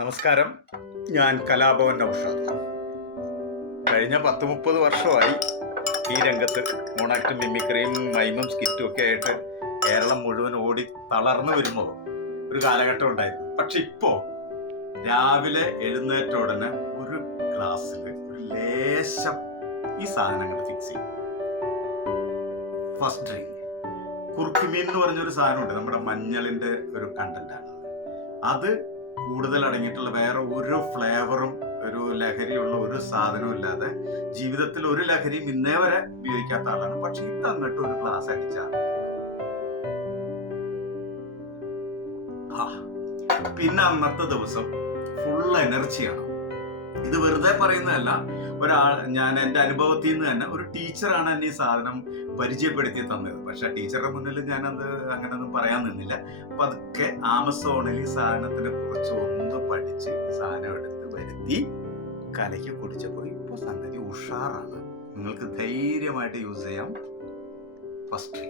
നമസ്കാരം. ഞാൻ കലാഭവൻ നൗഷാദ്. കഴിഞ്ഞ 10-30 വർഷമായി ഈ രംഗത്ത് മോണാക്റ്റും മിമിക്രിയും മൈമും സ്കിറ്റും ഒക്കെ ആയിട്ട് കേരളം മുഴുവൻ ഓടി തളർന്നു വരുമ്പോൾ ഒരു കാലഘട്ടം ഉണ്ടായിരുന്നു. പക്ഷെ ഇപ്പോൾ രാവിലെ എഴുന്നേറ്റ ഉടനെ ഒരു ഗ്ലാസ്സിൽ ഒരു ലേശം ഈ സാധനങ്ങൾ ഫിക്സ് ചെയ്യും. ഫസ്റ്റ് ഡ്രിങ്ക് കുർക്കുമീൻ എന്ന് പറഞ്ഞൊരു സാധനമുണ്ട്. നമ്മുടെ മഞ്ഞളിൻ്റെ ഒരു കണ്ടന്റാണ് അത്. കൂടുതൽ അടങ്ങിയിട്ടുള്ള വേറെ ഒരു ഫ്ലേവറും ഒരു ലഹരിയുള്ള ഒരു സാധനവും ഇല്ലാതെ ജീവിതത്തിൽ ഒരു ലഹരിയും ഇന്നേ വരെ ഉപയോഗിക്കാത്ത ആളാണ്. പക്ഷെ ഇത് അങ്ങോട്ട് ഒരു ഗ്ലാസ് അടിച്ചാൽ പിന്നെ അന്നത്തെ ദിവസം ഫുൾ എനർജിയാണ്. ഇത് വെറുതെ പറയുന്നതല്ല. ഞാൻ എൻ്റെ അനുഭവത്തിൽ നിന്ന് തന്നെ ഒരു ടീച്ചറാണ് എന്നെ ഈ സാധനം പരിചയപ്പെടുത്തി തന്നത്. പക്ഷെ ടീച്ചറുടെ മുന്നിൽ ഞാനത് അങ്ങനെയൊന്നും പറയാൻ നിന്നില്ല. അപ്പൊ അതൊക്കെ ആമസോണിൽ ഈ സാധനത്തിനെ കുറിച്ച് ഒന്ന് പഠിച്ച് ഈ സാധനം എടുത്ത് വരുത്തി കലയ്ക്ക് കുടിച്ചപ്പോൾ ഇപ്പോൾ സംഗതി ഉഷാറാണ്. നിങ്ങൾക്ക് ധൈര്യമായിട്ട് യൂസ് ചെയ്യാം. ഫസ്റ്റ്